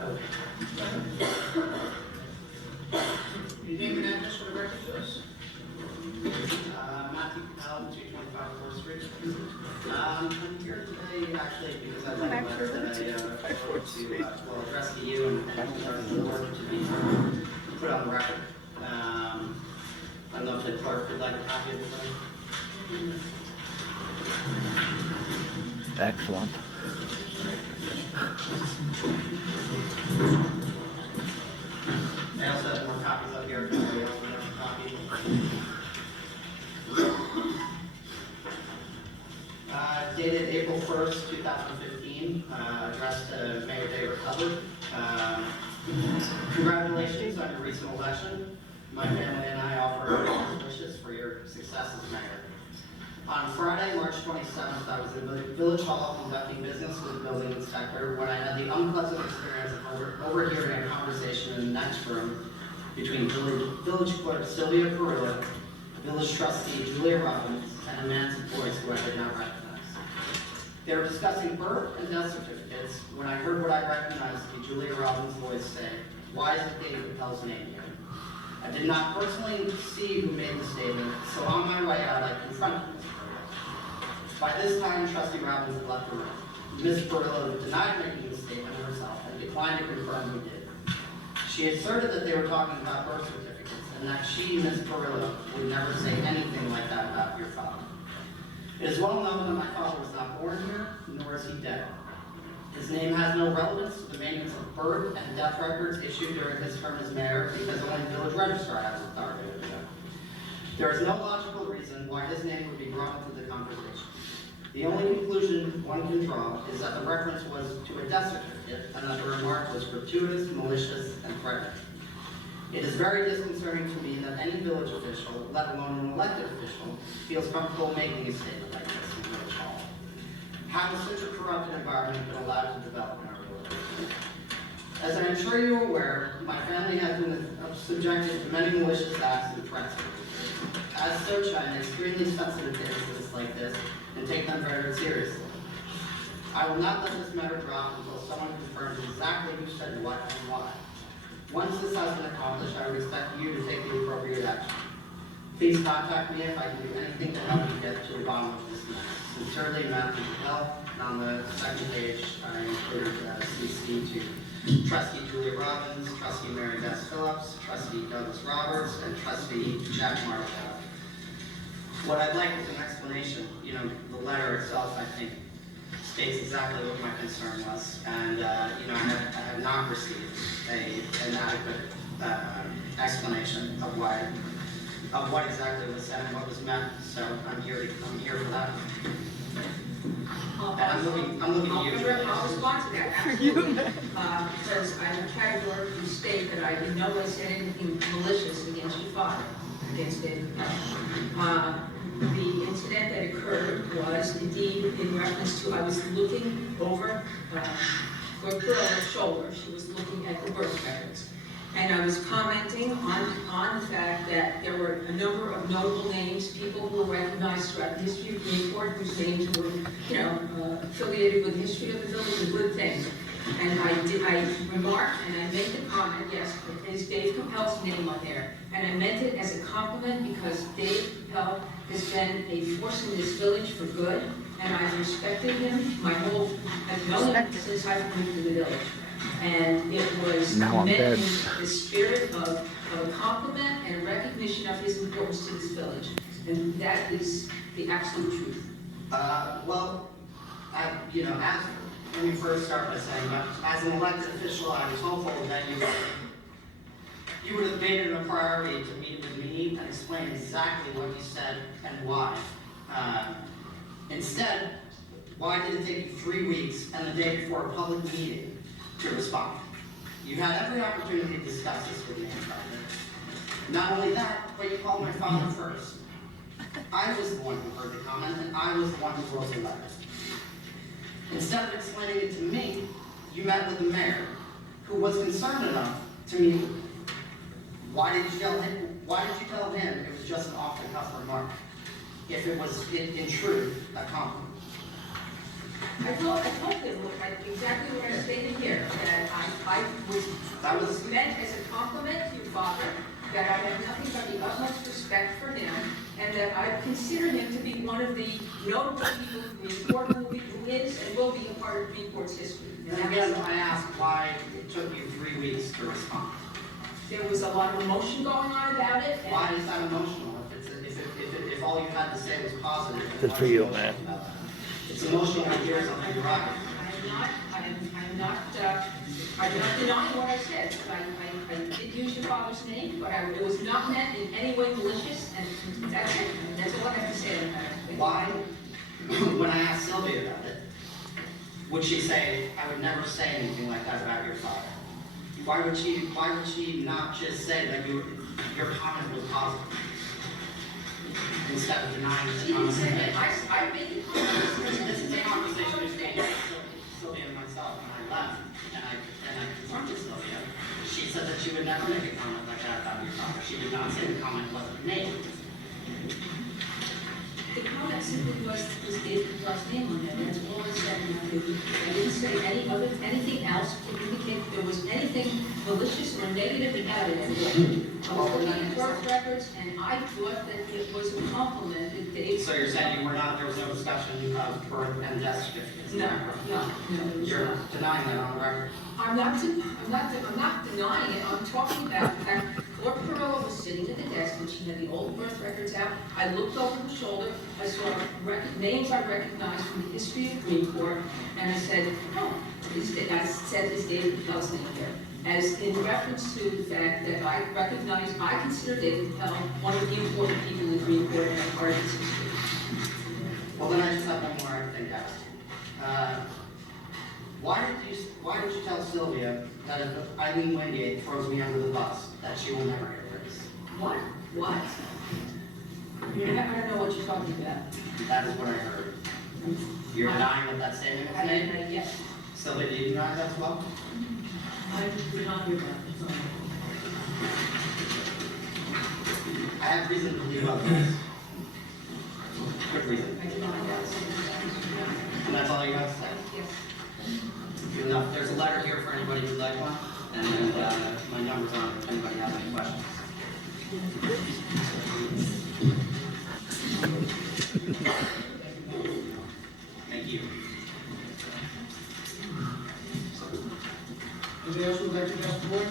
Your name and address for the record, please? Matthew Capel, 225 4th Street. I'm here today actually because I'd like a letter that I address to you and concerns the board to be put on the record. I don't know if the clerk would like a copy of the letter. Excellent. I also have more copies up here if anybody else would like a copy. Dated April 1st, 2015, addressed to Mayor David Hubbard. Congratulations on your recent election. My family and I offer our best wishes for your success as mayor. On Friday, March 27th, I was in the Village Hall conducting business with the building inspector when I had the unpleasant experience of overhearing a conversation in the next room between Village Clerk Sylvia Carrillo, Village Trustee Julia Robbins, and a man's voice who I did not recognize. They were discussing birth and death certificates when I heard what I recognized to be Julia Robbins' voice say, "Why is it David Capel's name here?" I did not personally see who made the statement, so on my way out, I confronted Ms. Perillo. By this time, Trustee Robbins had left the room. Ms. Perillo denied making the statement herself and declined to confirm who did. She asserted that they were talking about birth certificates and that she, Ms. Perillo, would never say anything like that about your father. It is well known that my father was not born here, nor is he dead. His name has no relevance to the maintenance of birth and death records issued during his term as mayor because only the village registrar has authority to do that. There is no logical reason why his name would be brought into the conversation. The only conclusion one can draw is that the reference was to a death certificate and that the remark was gratuitous, malicious, and threatening. It is very disconcerting to me that any village official, let alone an elected official, feels comfortable making a statement like this in Village Hall. How has such a corrupted environment been allowed to develop in our village? As I am sure you are aware, my family has been subjected to many malicious acts and threats. As such, I am extremely sensitive to incidents like this and take them very seriously. I will not let this matter drop until someone confirms exactly who said what and why. Once this has been accomplished, I would expect you to take the appropriate action. Please contact me if I can do anything to help you get to the bottom of this matter. Sincerely, Matthew Capel. And on the second page, I included CC to Trustee Julia Robbins, Trustee Mary Beth Phillips, Trustee Douglas Roberts, and Trustee Jack Marshall. What I'd like is an explanation. The letter itself, I think, states exactly what my concern was, and I have not received an adequate explanation of what exactly was said and what was meant. So I'm here for that. And I'm looking at you. I'll respond to that, absolutely. Because I would categorically state that I did no way said anything malicious against your father, against David Capel. The incident that occurred was indeed in reference to, I was looking over Clerk Carrillo's shoulder. She was looking at the birth records. And I was commenting on the fact that there were a number of notable names, people who were recognized throughout the history of Newport, whose names were, affiliated with the history of the village and good things. And I remarked and I made the comment, yes, is Dave Capel's name on there. And I meant it as a compliment because Dave Capel has been a force in this village for good, and I've respected him I've known him since I've moved to the village. And it was meant in the spirit of a compliment and recognition of his importance to this village. And that is the absolute truth. Let me first start by saying that as an elected official, I was hopeful that you would have made it a priority to meet with me and explain exactly what you said and why. Instead, why did it take you 3 weeks and the day before a public meeting to respond? You had every opportunity to discuss this with me in private. Not only that, but you called my father first. I was the one who heard the comment, and I was the one who wrote the letter. Instead of explaining it to me, you met with the mayor, who was concerned enough to meet with me. Why did you tell him it was just an off-the-cuff remark, if it was in truth a compliment? I told him exactly what I stated here, that I and that I consider him to be one of the notable people who is who is and will be a part of Greenport's history. And again, I asked why it took you 3 weeks to respond. There was a lot of emotion going on about it, and Why is that emotional? If all you had to say was positive. then Good why for is it you, emotional man. about that? It's emotional to hear something right. I'm not denying what I said. I did use your father's name, but it was not meant in any way malicious, and that's it. That's all I have to say about it. Why, when I asked Sylvia about it, would she say, I would never say anything like that about your father? Why would she not just say that your comment was positive? Instead of denying the She didn't comment say you that. made? I made the comment. This is a conversation between Sylvia and myself, and I left, and I confronted Sylvia. She said that she would never make a comment like that about your father. She did not say the comment wasn't made. The comment simply was David last name on it, that's all I said. I didn't say anything else to indicate there was anything malicious or negative about it. I was looking at birth records, and I thought that it was a compliment that Dave. So you're saying there was no discussion of birth and death certificates? No, there was You're not. denying that on the record? I'm not denying it, I'm talking about the fact Flor Perella was sitting at the desk and she had the old birth records out. I looked over her shoulder, I saw names I recognized from the history of Greenport, and I said, oh, I said this David Pell's name here. As in reference to the fact that I consider David Pell one of the important people in Greenport and a part of his history. Well, then I just have one more thing to ask you. Why did you tell Sylvia that if Eileen Wingate throws me under the bus, that she will never get raised? What? What? I don't know what you're talking about. That is what I heard. You're denying that statement was made? Yes. Sylvia, do you deny that as well? I'm denying that. I have reason to believe otherwise. Good reason. I deny that. And that's all you have to say? Yes. Good enough. There's a letter here for anybody who'd like one, and my number's on it if anybody has any questions. Thank you. Anybody else would like to ask the board?